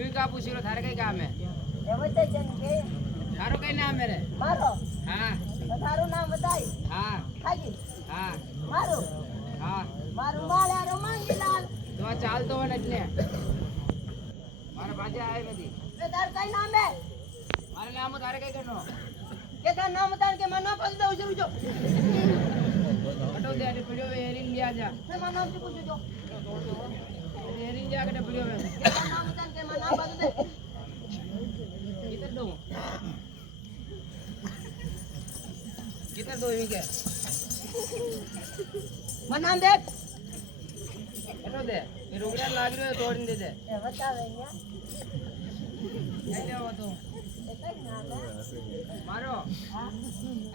યુ કા પૂછી લો થારે કઈ કામ હે એવતે જન કે તારો કઈ નામ હે રે મારો હા તારું નામ બતાય હા ખાજી હા મારું હા મારું માળારો માંગીલાલ તો આ ચાલતો હોય ને એટલે મારા બાજે આવે નથી એ તાર કઈ નામ હે મારે નામ તારે કઈ કરનો કે તાર નામ તાર કે મને પૂછ દઉં છું જો કટો દે એટલે પીડ્યો વે એરીન લ્યા જા મને નામ થી પૂછજો જો એરીન જા કટે પીડ્યો વે કે તાર નામ તાર કે મને નામ બતા દે किधर दो किधर दो ये क्या મને નામ દે कटो दे ये रोगड़ा लाग रहे तोड़ दे दे એ બતાવે ન્યા क्या ले वो तो એ કઈ નામ હે मारो હા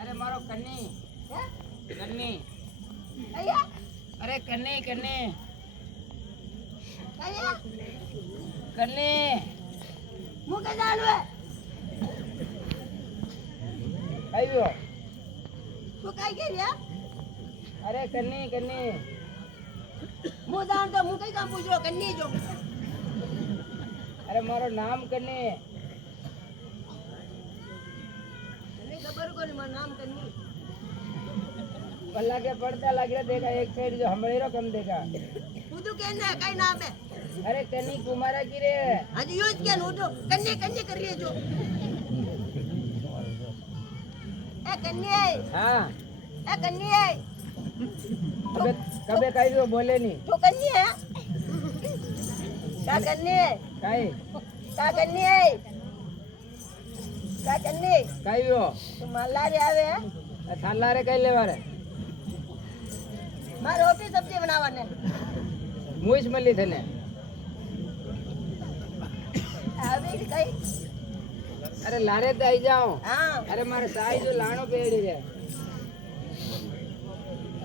अरे मारो कन्नी હે कन्नी કયા अरे कन्नी कन्नी કયા कन्नी મુકે જાણવે आइयो તું કઈ કે રે अरे कन्नी कन्नी મુ જાણ તો મુ કઈ કામ પૂછ્યો કન્ની જો अरे मारो नाम कन्नी તને ખબર કોની મારું નામ કન્ની पल्ला के पड़ता लग रहा देखा एक साइड जो हमरे रो कम देखा ઉદુ કે ને કઈ નામ હે अरे कन्नी कुमारा की रे હજી યુજ કે ઉદુ કન્ની કન્ની કરીએ જો એ કન્ની हाँ એ કન્ની कबे कबे कहीं भी वो बोले नहीं તું કન્ની હે કા કન્ની कहीं કા કન્ની કા કન્ની कहीं भी हो તું મલારી આવે હે थाला रे कहीं लेवा रे મારે રોટી સબ્જી બનાવવાને मुझ मली थे ने આવી કઈ अरे लारे तो आई जाओ હા अरे मारे साई जो लाणो पेड़ी रे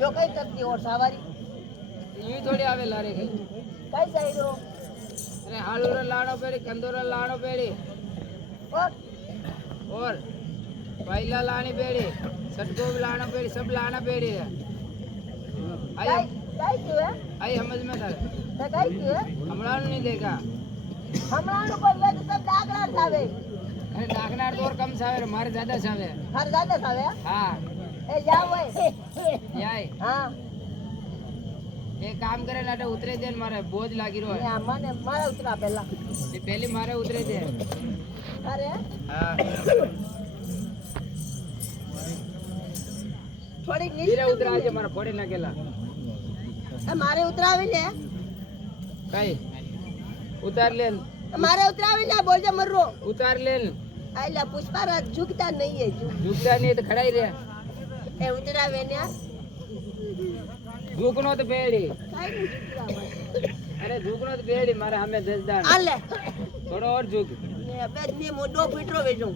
જો કઈ સબ્જી ઓર સાવારી यूं थोड़ी आवे लारे कहीं કઈ સાઈડો अरे आलू लाणो पेड़ी कंदूरा लाणो पेड़ी ઓર और पहला लानी पेड़ी सटको भी लाना पेड़ी सब लाना पेड़ी है आई કઈ કઈ કયું હે आई समझ में था તે કઈ કયું હે हमला नहीं देखा હમણાં કોઈ લે તો સબ ડાકરા સાવે अरे डाकनार तो और कम सावे मारे ज्यादा सावे હર દાદા સાવે हाँ એ જાવ હોય याय હા एक काम करे ना तो उतरे दे मारे बोझ लागी रो ને મને મારા ઉતરા પહેલા ये पहली मारे उतरे दे અરે हाँ થોડીક धीरे નીચે उतरा आज मारा फोड़े ना केला મારે ઉતરાવી લે कहीं उतार लेन મારે ઉતરાવી લે બોલજે મરરો उतार लेन આલા પુષ્પારાજ ઝુકતા નહીં હે झुकता नहीं तो खड़ा ही रहे એ ઉતરાવે ને झुकनो तो पेड़ी કાઈ નહીં ઉતરાવે अरे झुकनो तो पेड़ी मारे हमें 10 दान આલે थोड़ा और झुक ને બે મે મોડો ફીટરો વેજો